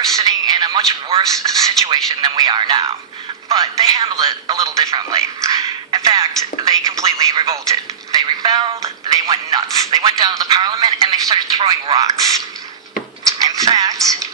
were sitting in a much worse situation than we are now, but they handled it a little differently. In fact, they completely revolted. They rebelled, they went nuts. They went down to the parliament and they started throwing rocks. In fact,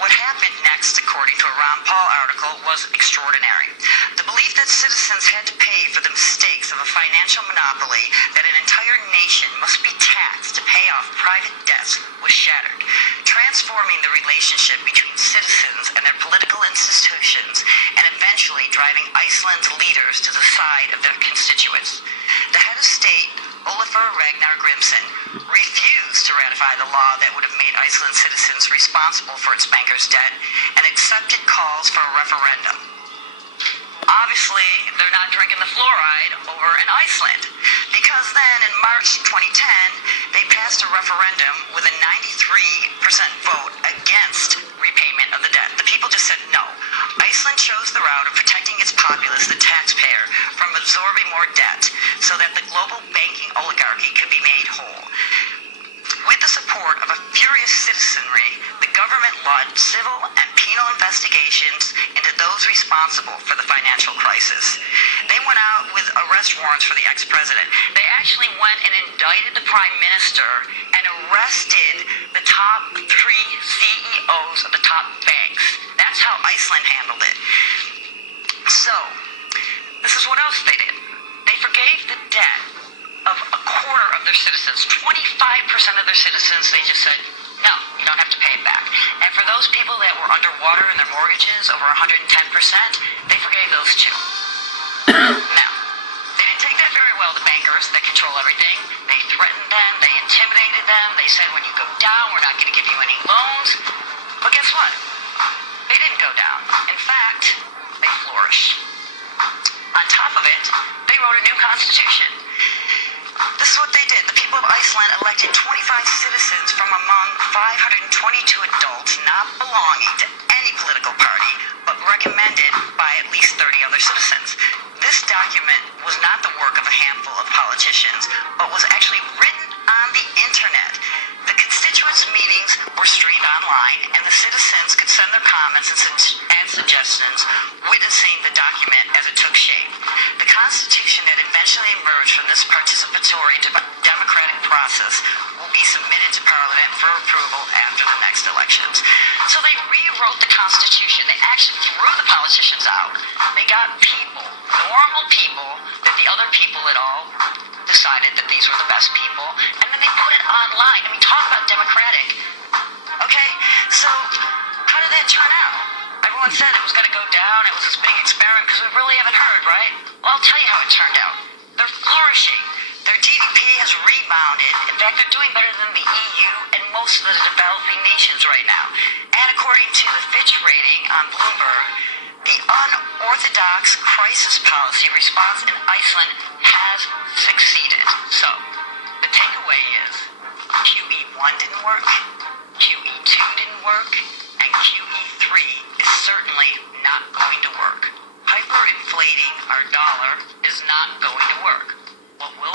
what happened next, according to a Ron Paul article, was extraordinary. The belief that citizens had to pay for the mistakes of a financial monopoly, that an entire nation must be taxed to pay off private debts, was shattered, transforming the relationship between citizens and their political institutions, and eventually driving Iceland's leaders to the side of their constituents. The head of state, Olafur Ragnar Grimsson, refused to ratify the law that would have made Iceland citizens responsible for its bankers' debt and accepted calls for a referendum. Obviously, they're not drinking the fluoride over in Iceland, because then in March 2010, they passed a referendum with a 93% vote against repayment of the debt. The people just said no. Iceland chose the route of protecting its populace, the taxpayer, from absorbing more debt so that the global banking oligarchy could be made whole. With the support of a furious citizenry, the government launched civil and penal investigations into those responsible for the financial crisis. They went out with arrest warrants for the ex-president. They actually went and indicted the prime minister and arrested the top 3 CEOs of the top banks. That's how Iceland handled it. So, this is what else they did. They forgave the debt of a quarter of their citizens. 25% of their citizens, they just said, no, you don't have to pay it back. And for those people that were underwater in their mortgages, over 110%, they forgave those too. Now, they didn't take that very well, the bankers that control everything. They threatened them, they intimidated them, they said when you go down, we're not going to give you any loans. But guess what? They didn't go down. In fact, they flourished. On top of it, they wrote a new constitution. This is what they did. The people of Iceland elected 25 citizens from among 522 adults not belonging to any political party, but recommended by at least 30 other citizens. This document was not the work of a handful of politicians, but was actually written on the internet. The constituents' meetings were streamed online, and the citizens could send their comments and suggestions, witnessing the document as it took shape. The Constitution that eventually emerged from this participatory democratic process will be submitted to Parliament for approval after the next elections. So they rewrote the Constitution. They actually threw the politicians out. They got people, normal people, that the other people at all decided that these were the best people, and then they put it online. I mean, talk about democratic. Okay, so how did that turn out? Everyone said it was going to go down, it was this big experiment, because we really haven't heard, right? Well, I'll tell you how it turned out. They're flourishing. Their GDP has rebounded. In fact, they're doing better than the EU and most of the developing nations right now. And according to the Fitch rating on Bloomberg, the unorthodox crisis policy response in Iceland has succeeded. So, the takeaway is QE1 didn't work, QE2 didn't work, and QE3 is certainly not going to work. Hyperinflating our dollar is not going to work. What will